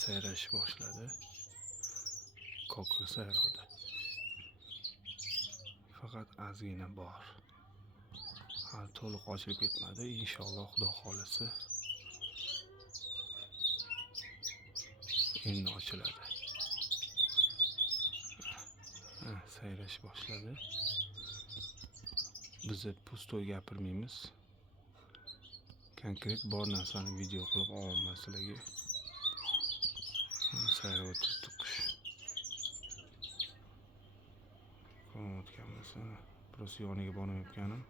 sayrash boshladi. Ko'kri sayrovda. Faqat ozgina bor. Hali to'liq ochilib ketmadi. Inshaalloh Xudo xolisa endi ochiladi. Sayrash boshladi. Biz pustoy gapirmaymiz. Konkret bor narsani video qilib olmayman sizlarga. Sayrab o'tiribdi qush. Ko'rayotganmiz. Biroz yoniga bormayotganim.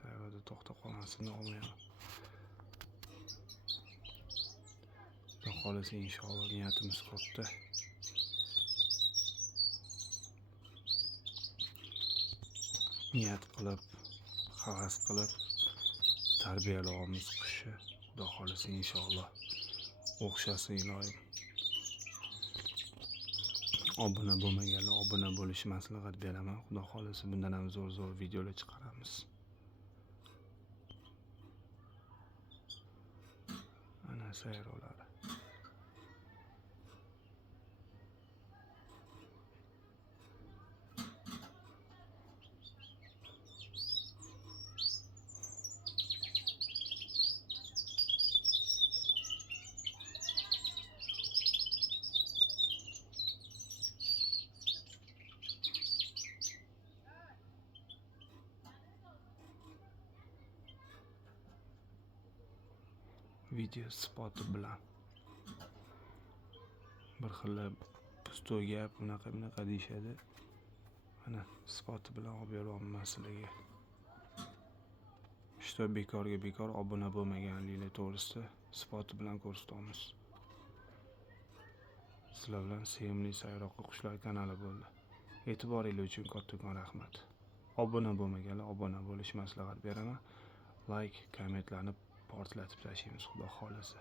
Sayrada to'xtab qolmasin olmayman. Xudo xolisa inshaalloh niyatimiz katta. Niyat qilib, havas qilib tarbiyalaymiz qushni. Xudo xolisa inshaalloh o'xshasin iloyim. Obuna bo'lmaganlar obuna bo'lish maslahat beraman. Xudo xolisa bundan ham zo'r videolar chiqaramiz. Ana sayrovlari. Video spoti bilan bir xil pustoy gap bunaqa deyishadi. Mana spoti bilan olib beryapman sizlarga. Что bekorga bekor obuna bo'lmaganliklar to'g'risida spoti bilan ko'rsatamiz. Sizlar bilan sevimli sayroqi qushlar kanali bo'ldi. E'tiboringiz uchun kattakon rahmat. Obuna bo'lmaganlar obuna bo'lish maslahat beraman. Like, kommentlarni portlatib tashlaymiz Xudo xolisa.